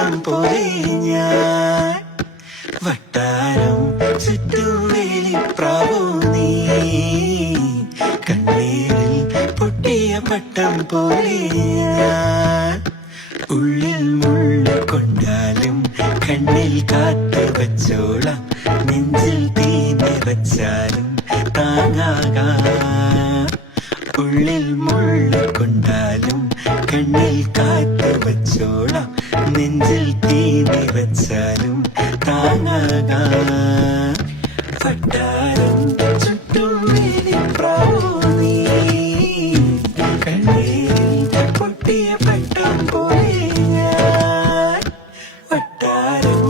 പട്ടം പോലെ ഞാൻ വട്ടാരം ചുറ്റും വേലിപ്രാവോ നീ കണ്ണീരിൽ പൊട്ടിയ പട്ടം പോലെ ഞാൻ ഉള്ളിൽ മുള്ളു കൊണ്ടാലും കണ്ണിൽ കാത്തു വച്ചോളാം നെഞ്ചിൽ തീ നിറച്ചാലും താങ്ങാകാം ഉള്ളിൽ മുള്ളു കൊണ്ടാലും കണ്ണിൽ കാത്തു വച്ചോളാം നെഞ്ചിൽ തീ നിറച്ചാലും താങ്ങാകാം വട്ടാരം ചുറ്റും വേലിപ്രാവോ നീ കണ്ണീരിൽ പൊട്ടിയ പട്ടം പോലെ ഞാൻ വട്ടാരം